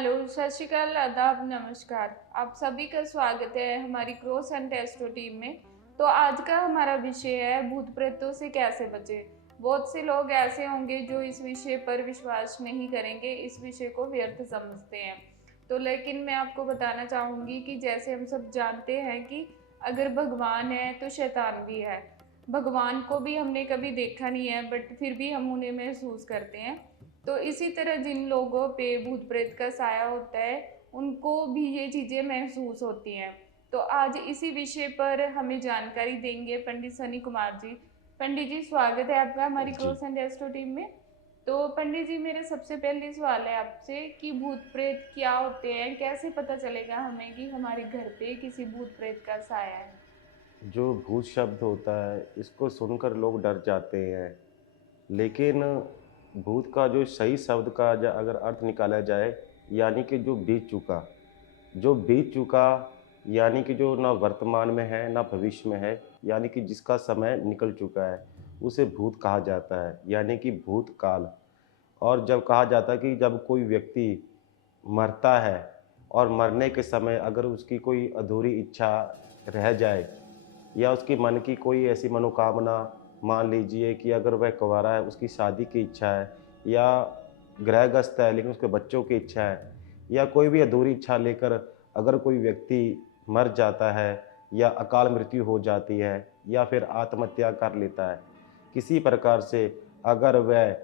Hello, सत श्री अकाल, आदाब, नमस्कार। आप सभी का स्वागत है हमारी क्रॉस एंड टेस्टो टीम में। तो आज का हमारा विषय है भूत प्रेतों से कैसे बचें। बहुत से लोग ऐसे होंगे जो इस विषय पर विश्वास नहीं करेंगे, इस विषय को व्यर्थ समझते हैं। तो लेकिन मैं आपको बताना चाहूँगी कि जैसे हम सब जानते हैं कि अगर भगवान है तो शैतान भी है। भगवान को भी हमने कभी देखा नहीं है, बट फिर भी हम उन्हें महसूस करते हैं। तो इसी तरह जिन लोगों पे भूत प्रेत का साया होता है, उनको भी ये चीज़ें महसूस होती हैं। तो आज इसी विषय पर हमें जानकारी देंगे पंडित सनी कुमार जी। पंडित जी, स्वागत है आपका हमारी जी। क्रॉस एंड एस्ट्रो टीम में। तो पंडित जी, मेरा सबसे पहले सवाल है आपसे कि भूत प्रेत क्या होते हैं, कैसे पता चलेगा हमें कि हमारे घर पे किसी भूत प्रेत का साया है। जो भूत शब्द होता है इसको सुनकर लोग डर जाते हैं, लेकिन भूत का जो सही शब्द का अगर अर्थ निकाला जाए, यानी कि जो बीत चुका, यानी कि जो ना वर्तमान में है ना भविष्य में है, यानी कि जिसका समय निकल चुका है, उसे भूत कहा जाता है, यानी कि भूतकाल। और जब कहा जाता है कि जब कोई व्यक्ति मरता है और मरने के समय अगर उसकी कोई अधूरी इच्छा रह जाए या उसकी मन की कोई ऐसी मनोकामना, मान लीजिए कि अगर वह कुँवारा है, उसकी शादी की इच्छा है, या गृहस्थ है लेकिन उसके बच्चों की इच्छा है, या कोई भी अधूरी इच्छा लेकर अगर कोई व्यक्ति मर जाता है या अकाल मृत्यु हो जाती है या फिर आत्महत्या कर लेता है, किसी प्रकार से अगर वह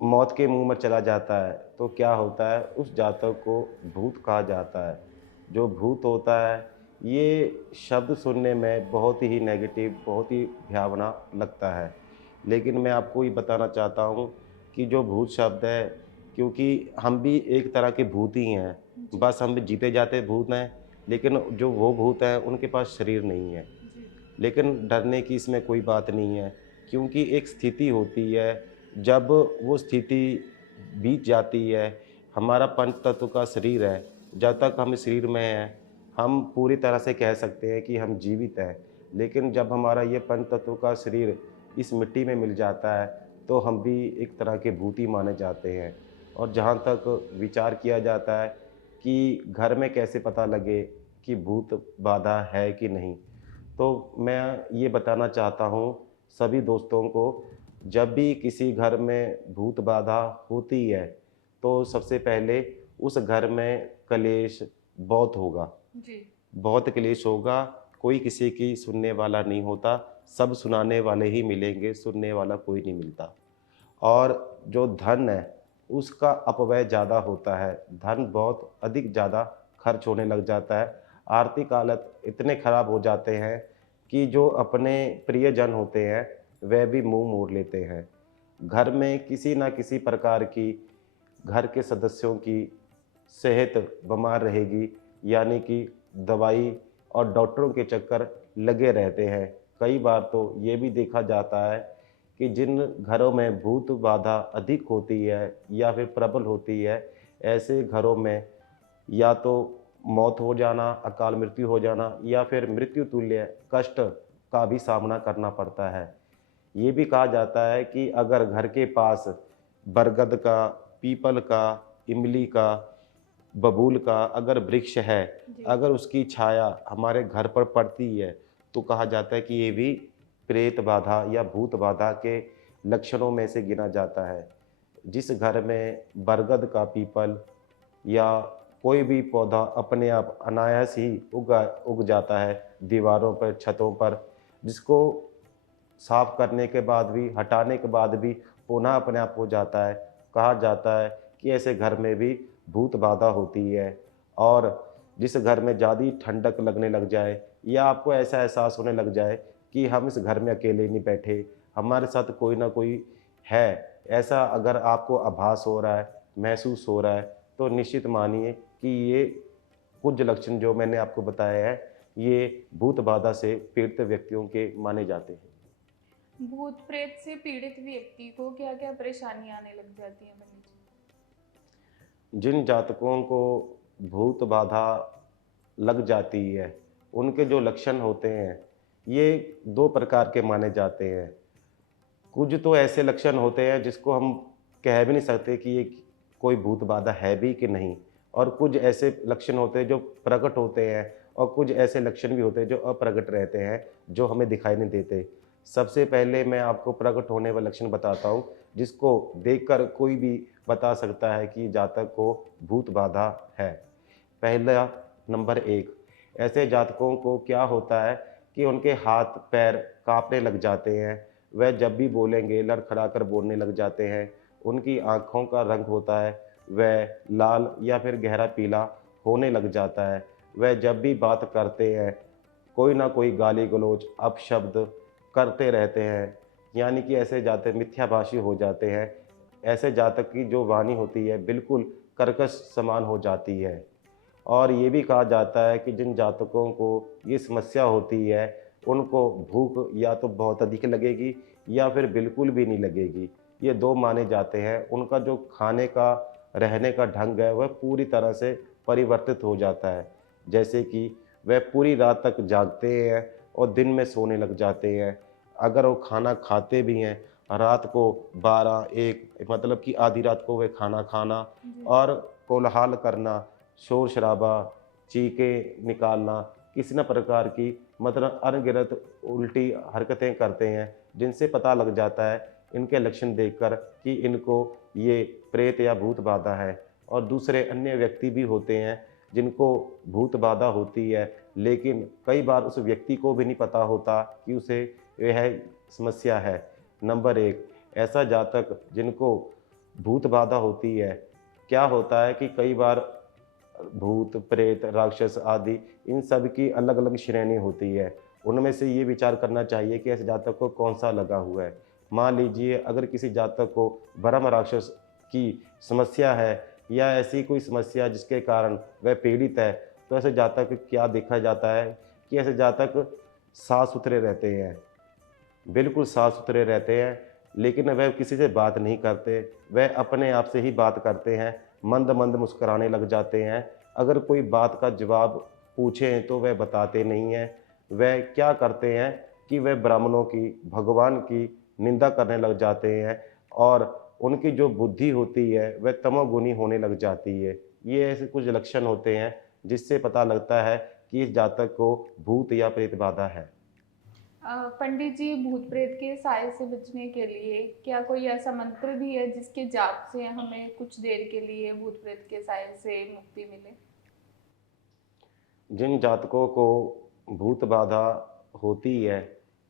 मौत के मुँह में चला जाता है, तो क्या होता है, उस जातक को भूत कहा जाता है। जो भूत होता है, ये शब्द सुनने में बहुत ही नेगेटिव, बहुत ही भयावना लगता है। लेकिन मैं आपको ये बताना चाहता हूँ कि जो भूत शब्द है, क्योंकि हम भी एक तरह के भूत ही हैं, जी। बस हम भी जीते जाते भूत हैं, लेकिन जो वो भूत हैं, उनके पास शरीर नहीं है। जी। लेकिन डरने की इसमें कोई बात नहीं है, क्योंकि एक स्थिति होती है, जब वो स्थिति बीत जाती है, हमारा पंच तत्व का शरीर है, जब तक हम इस शरीर में हैं, हम पूरी तरह से कह सकते हैं कि हम जीवित हैं। लेकिन जब हमारा ये पंच तत्व का शरीर इस मिट्टी में मिल जाता है, तो हम भी एक तरह के भूत ही माने जाते हैं। और जहाँ तक विचार किया जाता है कि घर में कैसे पता लगे कि भूत बाधा है कि नहीं, तो मैं ये बताना चाहता हूँ सभी दोस्तों को, जब भी किसी घर में भूत बाधा होती है, तो सबसे पहले उस घर में कलेश बहुत होगा, जी। बहुत क्लेश होगा, कोई किसी की सुनने वाला नहीं होता, सब सुनाने वाले ही मिलेंगे, सुनने वाला कोई नहीं मिलता। और जो धन है, उसका अपव्यय ज़्यादा होता है, धन बहुत अधिक ज़्यादा खर्च होने लग जाता है। आर्थिक हालत इतने खराब हो जाते हैं कि जो अपने प्रियजन होते हैं, वह भी मुँह मोड़ लेते हैं। घर में किसी न किसी प्रकार की घर के सदस्यों की सेहत बीमार रहेगी, यानी कि दवाई और डॉक्टरों के चक्कर लगे रहते हैं। कई बार तो ये भी देखा जाता है कि जिन घरों में भूत बाधा अधिक होती है या फिर प्रबल होती है, ऐसे घरों में या तो मौत हो जाना, अकाल मृत्यु हो जाना या फिर मृत्यु तुल्य कष्ट का भी सामना करना पड़ता है। ये भी कहा जाता है कि अगर घर के पास बरगद का, पीपल का, इमली का, बबूल का अगर वृक्ष है, जी। अगर उसकी छाया हमारे घर पर पड़ती है, तो कहा जाता है कि ये भी प्रेत बाधा या भूत बाधा के लक्षणों में से गिना जाता है। जिस घर में बरगद का पीपल या कोई भी पौधा अपने आप अनायास ही उग जाता है दीवारों पर, छतों पर, जिसको साफ करने के बाद भी, हटाने के बाद भी पुनः अपने आप हो जाता है। कहा जाता है कि ऐसे घर में भी भूत बाधा होती है। और जिस घर में ज़्यादा ठंडक लगने लग जाए या आपको ऐसा एहसास होने लग जाए कि हम इस घर में अकेले नहीं बैठे, हमारे साथ कोई ना कोई है, ऐसा अगर आपको आभास हो रहा है, महसूस हो रहा है, तो निश्चित मानिए कि ये कुछ लक्षण जो मैंने आपको बताया है, ये भूत बाधा से पीड़ित व्यक्तियों के माने जाते हैं। भूत प्रेत से पीड़ित व्यक्ति को क्या क्या परेशानियां आने लग जाती हैं पंडित जी। जिन जातकों को भूत बाधा लग जाती है, उनके जो लक्षण होते हैं, ये 2 प्रकार के माने जाते हैं। कुछ तो ऐसे लक्षण होते हैं जिसको हम कह भी नहीं सकते कि ये कोई भूत बाधा है भी कि नहीं। और कुछ ऐसे लक्षण होते हैं जो प्रकट होते हैं और कुछ ऐसे लक्षण भी होते हैं जो अप्रकट रहते हैं, जो हमें दिखाई नहीं देते। सबसे पहले मैं आपको प्रकट होने वाले लक्षण बताता हूँ, जिसको देखकर कोई भी बता सकता है कि जातक को भूत बाधा है। पहला नंबर 1, ऐसे जातकों को क्या होता है कि उनके हाथ पैर काँपने लग जाते हैं। वह जब भी बोलेंगे लड़खड़ाकर बोलने लग जाते हैं। उनकी आँखों का रंग होता है वह लाल या फिर गहरा पीला होने लग जाता है। वह जब भी बात करते हैं, कोई ना कोई गाली-गलौज, अपशब्द करते रहते हैं। यानी कि ऐसे जातक मिथ्याभाषी हो जाते हैं। ऐसे जातक की जो वाणी होती है बिल्कुल कर्कश समान हो जाती है। और ये भी कहा जाता है कि जिन जातकों को ये समस्या होती है, उनको भूख या तो बहुत अधिक लगेगी या फिर बिल्कुल भी नहीं लगेगी। ये 2 माने जाते हैं। उनका जो खाने का, रहने का ढंग है, वह पूरी तरह से परिवर्तित हो जाता है। जैसे कि वह पूरी रात तक जागते हैं और दिन में सोने लग जाते हैं। अगर वो खाना खाते भी हैं, रात को 12-1 मतलब कि आधी रात को वह खाना खाना जी। और कोलाहल करना, शोर-शराबा, चीखें निकालना, किसी न प्रकार की मतलब अनगिनत उल्टी हरकतें करते हैं, जिनसे पता लग जाता है इनके लक्षण देखकर कि इनको ये प्रेत या भूत बाधा है। और दूसरे अन्य व्यक्ति भी होते हैं जिनको भूत बाधा होती है, लेकिन कई बार उस व्यक्ति को भी नहीं पता होता कि उसे यह समस्या है। नंबर 1, ऐसा जातक जिनको भूत बाधा होती है, क्या होता है कि कई बार भूत, प्रेत, राक्षस आदि इन सब की अलग-अलग श्रेणी होती है। उनमें से ये विचार करना चाहिए कि ऐसे जातक को कौन-सा लगा हुआ है। मान लीजिए अगर किसी जातक को ब्रह्म राक्षस की समस्या है या ऐसी कोई समस्या जिसके कारण वह पीड़ित है, तो ऐसे जातक क्या देखा जाता है कि ऐसे जातक साफ-सुथरे रहते हैं। बिल्कुल साफ-सुथरे रहते हैं, लेकिन वह किसी से बात नहीं करते, वह अपने आप से ही बात करते हैं, मंद-मंद मुस्कुराने लग जाते हैं। अगर कोई बात का जवाब पूछें तो वह बताते नहीं हैं। वह क्या करते हैं कि वह ब्राह्मणों की, भगवान की निंदा करने लग जाते हैं और उनकी जो बुद्धि होती है, वह तमोगुनी होने लग जाती है। ये ऐसे कुछ लक्षण होते हैं, जिससे पता लगता है कि इस जातक को भूत या प्रेत बाधा है। पंडित जी, भूत प्रेत के साए से बचने के लिए क्या कोई ऐसा मंत्र भी है जिसके जाप से हमें कुछ देर के लिए भूत प्रेत के साए से मुक्ति मिले? जिन जातकों को भूत बाधा होती है,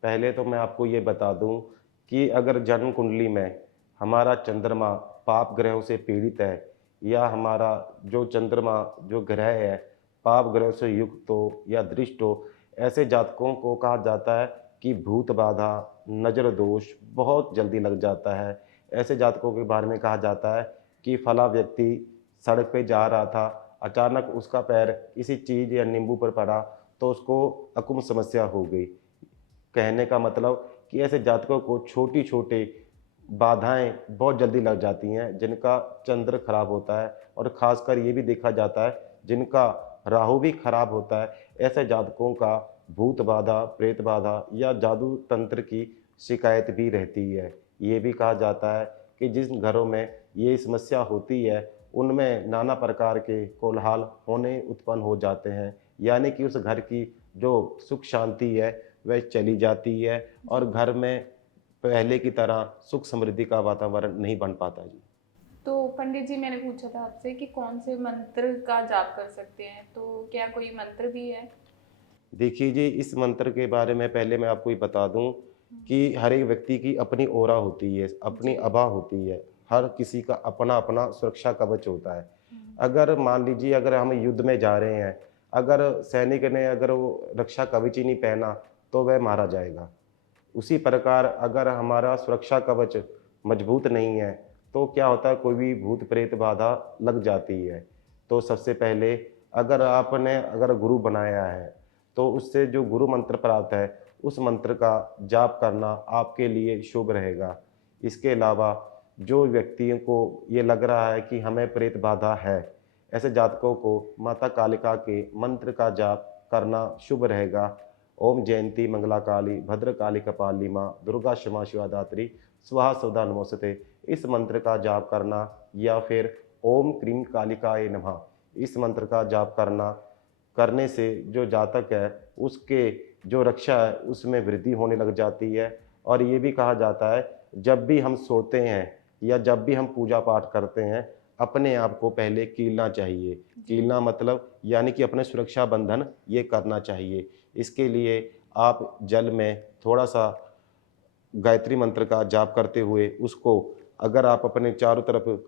पहले तो मैं आपको ये बता दूँ कि अगर जन्म कुंडली में हमारा चंद्रमा पाप ग्रहों से पीड़ित है या हमारा जो चंद्रमा जो ग्रह है, पाप ग्रहों से युक्त हो या दृष्ट हो, ऐसे जातकों को कहा जाता है कि भूत बाधा, नज़र दोष बहुत जल्दी लग जाता है। ऐसे जातकों के बारे में कहा जाता है कि फला व्यक्ति सड़क पे जा रहा था, अचानक उसका पैर किसी चीज़ या नींबू पर पड़ा, तो उसको अकुम समस्या हो गई। कहने का मतलब कि ऐसे जातकों को छोटी-छोटी बाधाएँ बहुत जल्दी लग जाती हैं, जिनका चंद्र खराब होता है और ख़ासकर ये भी देखा जाता है, जिनका राहु भी खराब होता है, ऐसे जातकों का भूत बाधा, प्रेत बाधा या जादू तंत्र की शिकायत भी रहती है। ये भी कहा जाता है कि जिन घरों में ये समस्या होती है, उनमें नाना प्रकार के कोलाहल होने उत्पन्न हो जाते हैं, यानी कि उस घर की जो सुख शांति है, वह चली जाती है और जी। घर में पहले की तरह सुख समृद्धि का वातावरण नहीं बन पाता जी। तो पंडित जी, मैंने पूछा था आपसे कि कौन से मंत्र का जाप कर सकते हैं, तो क्या कोई मंत्र भी है? देखिए जी, इस मंत्र के बारे में पहले मैं आपको ये बता दूँ हुँ। कि हर एक व्यक्ति की अपनी ऑरा होती है, अपनी जी। आभा होती है। हर किसी का अपना-अपना सुरक्षा कवच होता है। हुँ। अगर मान लीजिए अगर हम युद्ध में जा रहे हैं, अगर सैनिक ने अगर वो रक्षा कवच ही नहीं पहना, तो वह मारा जाएगा। उसी प्रकार अगर हमारा सुरक्षा कवच मजबूत नहीं है, तो क्या होता है कोई भी भूत प्रेत बाधा लग जाती है। तो सबसे पहले अगर आपने अगर गुरु बनाया है, तो उससे जो गुरु मंत्र प्राप्त है, उस मंत्र का जाप करना आपके लिए शुभ रहेगा। इसके अलावा जो व्यक्तियों को ये लग रहा है कि हमें प्रेत बाधा है, ऐसे जातकों को माता कालिका के मंत्र का जाप करना शुभ रहेगा। ओम जयंती मंगला काली भद्रकाली कपाली माँ दुर्गा क्षमा शिवा दात्री स्वाहा स्वधा नमोस्तुते, इस मंत्र का जाप करना या फिर ओम क्रीम कालिकाय नमः, इस मंत्र का जाप करने से जो जातक है उसके जो रक्षा है उसमें वृद्धि होने लग जाती है। और ये भी कहा जाता है जब भी हम सोते हैं या जब भी हम पूजा पाठ करते हैं, अपने आप को पहले कीलना चाहिए। जी। कीलना मतलब यानी कि अपने सुरक्षा बंधन ये करना चाहिए। इसके लिए आप जल में थोड़ा-सा गायत्री मंत्र का जाप करते हुए उसको अगर आप अपने चारों तरफ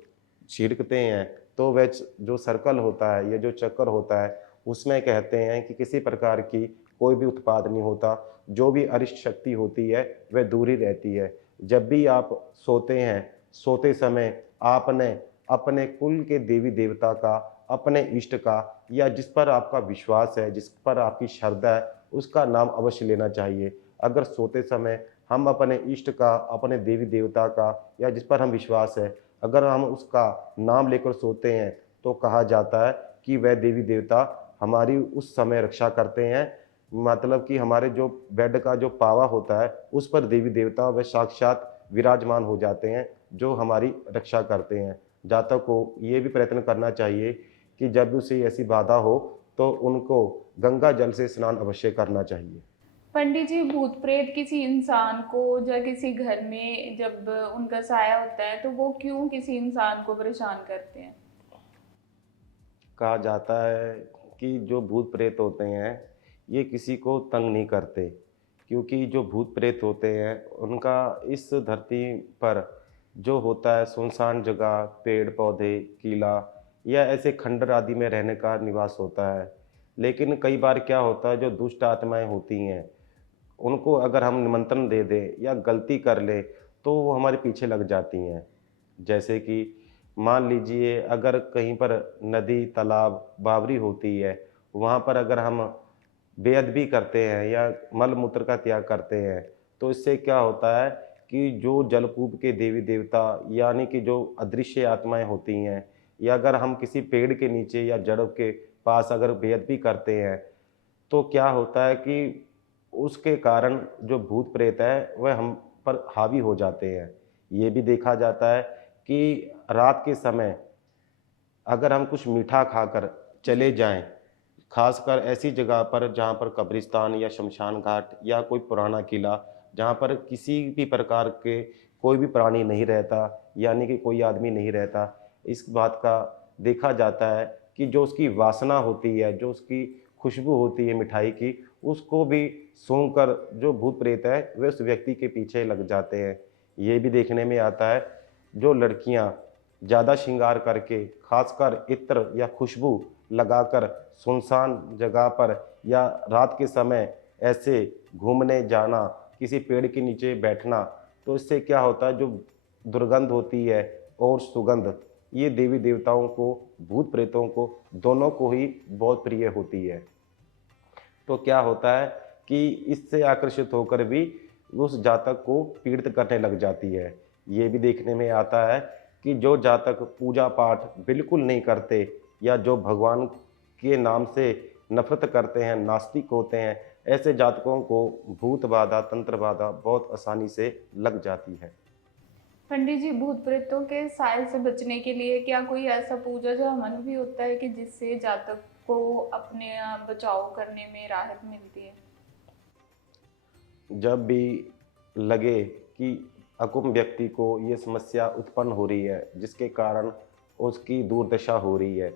छिड़कते हैं, तो वह जो सर्कल होता है या जो चक्कर होता है, उसमें कहते हैं कि किसी प्रकार की कोई भी उत्पात नहीं होता। जो भी अरिष्ट शक्ति होती है, वह दूर ही रहती है। जब भी आप सोते हैं, सोते समय आपने अपने कुल के देवी-देवता का, अपने इष्ट का या जिस पर आपका विश्वास है, जिस पर आपकी श्रद्धा है, उसका नाम अवश्य लेना चाहिए। अगर सोते समय हम अपने इष्ट का, अपने देवी-देवता का या जिस पर हम विश्वास है, अगर हम उसका नाम लेकर सोते हैं, तो कहा जाता है कि वह देवी-देवता हमारी उस समय रक्षा करते हैं। मतलब कि हमारे जो बेड का जो पावा होता है, उस पर देवी-देवता वह साक्षात विराजमान हो जाते हैं, जो हमारी रक्षा करते हैं। जातक को ये भी प्रयत्न करना चाहिए कि जब भी उसे ऐसी बाधा हो, तो उनको गंगा जल से स्नान अवश्य करना चाहिए। पंडित जी, भूत प्रेत किसी इंसान को या किसी घर में जब उनका साया होता है तो वो क्यों किसी इंसान को परेशान करते हैं? कहा जाता है कि जो भूत प्रेत होते हैं ये किसी को तंग नहीं करते, क्योंकि जो भूत प्रेत होते हैं उनका इस धरती पर जो होता है सुनसान जगह, पेड़ पौधे, किला या ऐसे खंडर आदि में रहने का निवास होता है। लेकिन कई बार क्या होता है जो दुष्ट आत्माएं होती हैं, उनको अगर हम निमंत्रण दे दें या गलती कर लें, तो वो हमारे पीछे लग जाती हैं। जैसे कि मान लीजिए अगर कहीं पर नदी, तालाब, बावरी होती है, वहाँ पर अगर हम बेअदबी करते हैं या मल-मूत्र का त्याग करते हैं, तो इससे क्या होता है कि जो जलकूप के देवी-देवता यानी कि जो अदृश्य आत्माएँ होती हैं या अगर हम किसी पेड़ के नीचे या जड़ के पास अगर बेअदबी करते हैं, तो क्या होता है कि उसके कारण जो भूत प्रेत है वह हम पर हावी हो जाते हैं। ये भी देखा जाता है कि रात के समय अगर हम कुछ मीठा खाकर जी। चले जाएँ, ख़ासकर ऐसी जगह पर जहाँ पर कब्रिस्तान या शमशान घाट या कोई पुराना किला, जहाँ पर किसी भी प्रकार के कोई भी प्राणी नहीं रहता, यानी कि कोई आदमी नहीं रहता। इस बात का देखा जाता है कि जो उसकी वासना होती है, जो उसकी खुशबू होती है मिठाई की, उसको भी सूँघकर जो भूत-प्रेत है, वे उस व्यक्ति के पीछे लग जाते हैं। ये भी देखने में आता है, जो लड़कियाँ ज़्यादा श्रृंगार करके, ख़ासकर इत्र या खुशबू लगाकर सुनसान जगह पर या रात के समय ऐसे घूमने जाना, किसी पेड़ के नीचे बैठना, तो इससे क्या होता है जो दुर्गंध होती है और सुगंध, ये देवी-देवताओं को, भूत-प्रेतों को, दोनों को ही बहुत प्रिय होती है। तो क्या होता है कि इससे आकर्षित होकर भी उस जातक को पीड़ित करने लग जाती है। ये भी देखने में आता है कि जो जातक पूजा-पाठ बिल्कुल नहीं करते या जो भगवान के नाम से नफ़रत करते हैं, नास्तिक होते हैं, ऐसे जातकों को भूत बाधा, तंत्र बाधा बहुत आसानी से लग जाती है। पंडित जी, भूत प्रेतों के साए से बचने के लिए क्या कोई ऐसा पूजा या हवन भी होता है कि जिससे जातक को अपने बचाव करने में राहत मिलती है? जब भी लगे कि अकुम व्यक्ति को ये समस्या उत्पन्न हो रही है, जिसके कारण उसकी दुर्दशा हो रही है,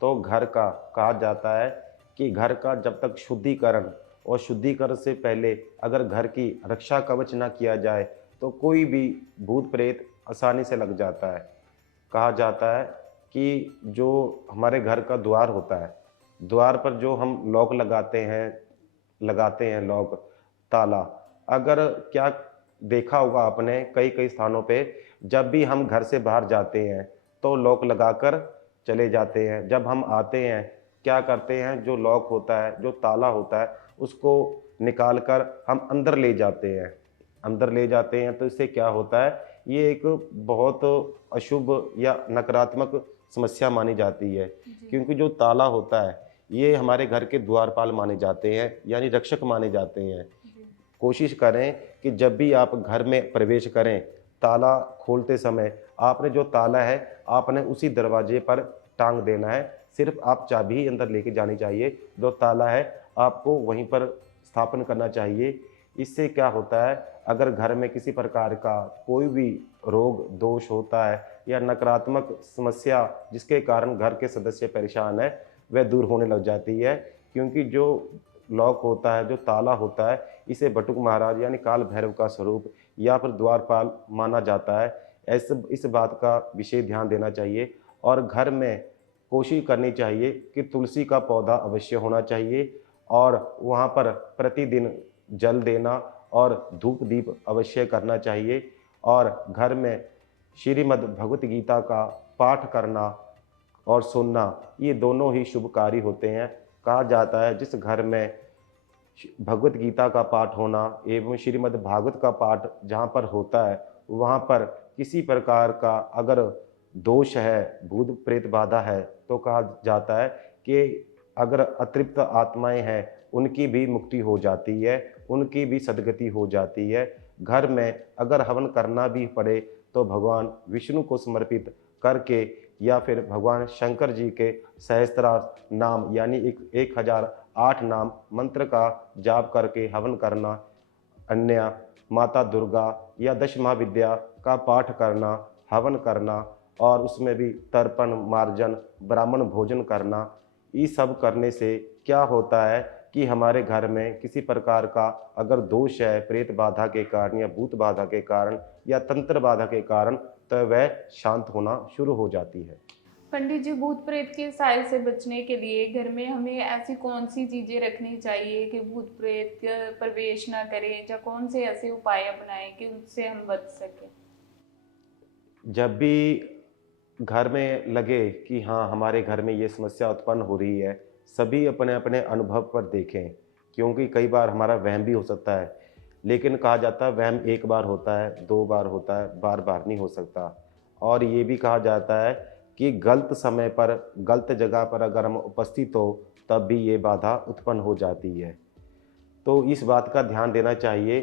तो घर का कहा जाता है कि घर का जब तक शुद्धिकरण और शुद्धिकरण से पहले अगर घर की रक्षा कवच ना किया जाए, तो कोई भी भूत प्रेत आसानी से लग जाता है। कहा जाता है कि जो हमारे घर का द्वार होता है, द्वार पर जो हम लॉक लगाते हैं लॉक, ताला, अगर क्या देखा होगा आपने कई-कई स्थानों पे जब भी हम घर से बाहर जाते हैं, तो लॉक लगाकर चले जाते हैं। जब हम आते हैं, क्या करते हैं जो लॉक होता है, जो ताला होता है, उसको निकाल कर हम अंदर ले जाते हैं। अंदर ले जाते हैं तो इससे क्या होता है, ये एक बहुत अशुभ या नकारात्मक समस्या मानी जाती है। जी। क्योंकि जो ताला होता है, ये हमारे घर के द्वारपाल माने जाते हैं, यानी रक्षक माने जाते हैं। जी। कोशिश करें कि जब भी आप घर में प्रवेश करें, ताला खोलते समय आपने जो ताला है, आपने उसी दरवाजे पर टाँग देना है। सिर्फ आप चाबी ही अंदर लेके जानी चाहिए, जो ताला है आपको वहीं पर स्थापन करना चाहिए। इससे क्या होता है, अगर घर में किसी प्रकार का कोई भी रोग दोष होता है या नकारात्मक समस्या जिसके कारण घर के सदस्य परेशान है, वह दूर होने लग जाती है। क्योंकि जो लॉक होता है, जो ताला होता है, इसे बटुक महाराज यानी काल भैरव का स्वरूप या फिर द्वारपाल माना जाता है। ऐसे इस बात का विशेष ध्यान देना चाहिए और घर में कोशिश करनी चाहिए कि तुलसी का पौधा अवश्य होना चाहिए और वहाँ पर प्रतिदिन जल देना और धूप दीप अवश्य करना चाहिए और घर में श्रीमद् भगवत गीता का पाठ करना और सुनना, ये दोनों ही शुभकारी होते हैं। कहा जाता है जिस घर में भगवत गीता का पाठ होना एवं श्रीमद् भागवत का पाठ जहाँ पर होता है, वहाँ पर किसी प्रकार का अगर दोष है, भूत प्रेत बाधा है, तो कहा जाता है कि अगर अतृप्त आत्माएं हैं, उनकी भी मुक्ति हो जाती है, उनकी भी सद्गति हो जाती है। घर में अगर हवन करना भी पड़े तो भगवान विष्णु को समर्पित करके या फिर भगवान शंकर जी के सहस्त्रार्थ नाम यानी 1008 नाम मंत्र का जाप करके हवन करना, अन्य माता दुर्गा या दश महाविद्या का पाठ करना, हवन करना और उसमें भी तर्पण मार्जन ब्राह्मण भोजन करना, ये सब करने से क्या होता है कि हमारे घर में किसी प्रकार का अगर दोष है प्रेत बाधा के कारण या भूत बाधा के कारण या तंत्र बाधा के कारण, तो वह शांत होना शुरू हो जाती है। पंडित जी, भूत प्रेत के साए से बचने के लिए घर में हमें ऐसी कौन सी चीजें रखनी चाहिए कि भूत प्रेत प्रवेश ना करें, या कौन से ऐसे उपाय अपनाएं कि उससे हम बच सकें? जब भी घर में लगे कि हाँ हमारे घर में ये समस्या उत्पन्न हो रही है, सभी अपने अपने अनुभव पर देखें, क्योंकि कई बार हमारा वहम भी हो सकता है। लेकिन कहा जाता है वहम एक बार होता है, दो बार होता है, बार बार नहीं हो सकता। और ये भी कहा जाता है कि गलत समय पर गलत जगह पर अगर हम उपस्थित हो तब भी ये बाधा उत्पन्न हो जाती है। तो इस बात का ध्यान देना चाहिए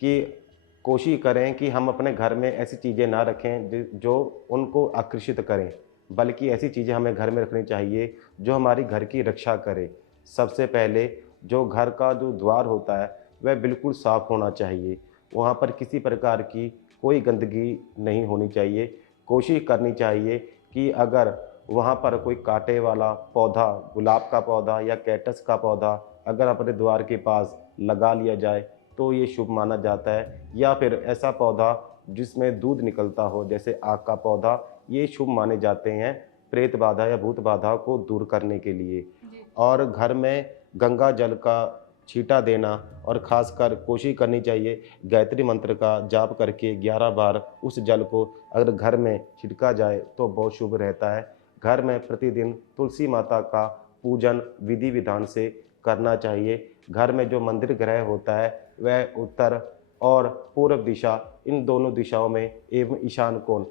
कि कोशिश करें कि हम अपने घर में ऐसी चीज़ें ना रखें जो उनको आकर्षित करें, बल्कि ऐसी चीज़ें हमें घर में रखनी चाहिए जो हमारी घर की रक्षा करे। सबसे पहले जो घर का जो द्वार होता है वह बिल्कुल साफ़ होना चाहिए, वहाँ पर किसी प्रकार की कोई गंदगी नहीं होनी चाहिए। कोशिश करनी चाहिए कि अगर वहाँ पर कोई कांटे वाला पौधा, गुलाब का पौधा या कैक्टस का पौधा अगर अपने द्वार के पास लगा लिया जाए तो ये शुभ माना जाता है। या फिर ऐसा पौधा जिसमें दूध निकलता हो, जैसे आक का पौधा, ये शुभ माने जाते हैं प्रेत बाधा या भूत बाधा को दूर करने के लिए। जी। और घर में गंगा जल का छींटा देना और ख़ासकर कोशिश करनी चाहिए गायत्री मंत्र का जाप करके 11 बार उस जल को अगर घर में छिड़का जाए तो बहुत शुभ रहता है। घर में प्रतिदिन तुलसी माता का पूजन विधि विधान से करना चाहिए। घर में जो मंदिर ग्रह होता है वह उत्तर और पूर्व दिशा, इन दोनों दिशाओं में एवं ईशान कोण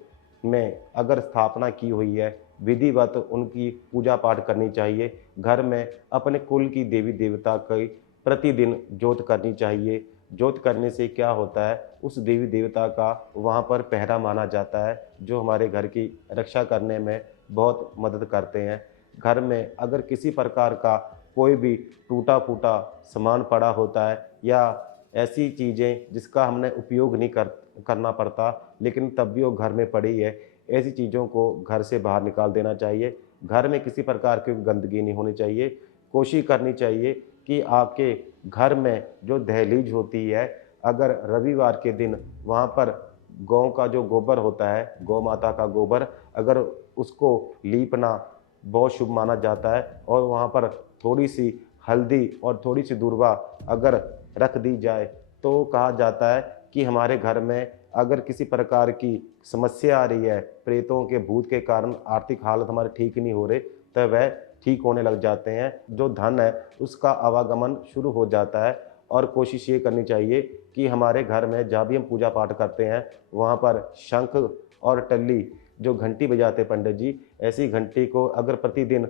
में अगर स्थापना की हुई है, विधिवत उनकी पूजा पाठ करनी चाहिए। घर में अपने कुल की देवी देवता की प्रतिदिन जोत करनी चाहिए। जोत करने से क्या होता है, उस देवी देवता का वहाँ पर पहरा माना जाता है, जो हमारे घर की रक्षा करने में बहुत मदद करते हैं। घर में अगर किसी प्रकार का कोई भी टूटा फूटा सामान पड़ा होता है या ऐसी चीज़ें जिसका हमने उपयोग नहीं करना पड़ता, लेकिन तब भी वो घर में पड़ी है, ऐसी चीज़ों को घर से बाहर निकाल देना चाहिए। घर में किसी प्रकार की गंदगी नहीं होनी चाहिए। कोशिश करनी चाहिए कि आपके घर में जो दहलीज होती है, अगर रविवार के दिन वहाँ पर गौ का जो गोबर होता है, गौ माता का गोबर, अगर उसको लीपना बहुत शुभ माना जाता है और वहाँ पर थोड़ी-सी हल्दी और थोड़ी-सी दूर्वा अगर रख दी जाए, तो कहा जाता है कि हमारे घर में अगर किसी प्रकार की समस्या आ रही है, प्रेतों के भूत के कारण आर्थिक हालत हमारी ठीक नहीं हो रही, तो वह ठीक होने लग जाते हैं। जो धन है, उसका आवागमन शुरू हो जाता है। और कोशिश ये करनी चाहिए कि हमारे घर में जहाँ भी हम पूजा पाठ करते हैं, वहाँ पर शंख और टल्ली जो घंटी बजाते हैं पंडित जी, ऐसी घंटी को अगर प्रतिदिन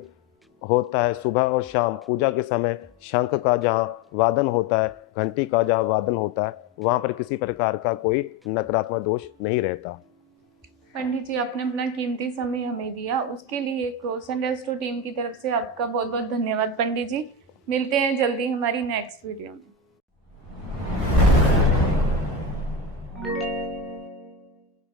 होता है सुबह और शाम पूजा के समय, शंख का जहाँ वादन होता है, घंटी का जहाँ वादन होता है, वहाँ पर किसी प्रकार का कोई नकारात्मक दोष नहीं रहता। पंडित जी, आपने अपना कीमती समय हमें दिया, उसके लिए क्रॉस एंड एस्ट्रो टीम की तरफ से आपका बहुत बहुत धन्यवाद पंडित जी। मिलते हैं जल्दी हमारी नेक्स्ट वीडियो में।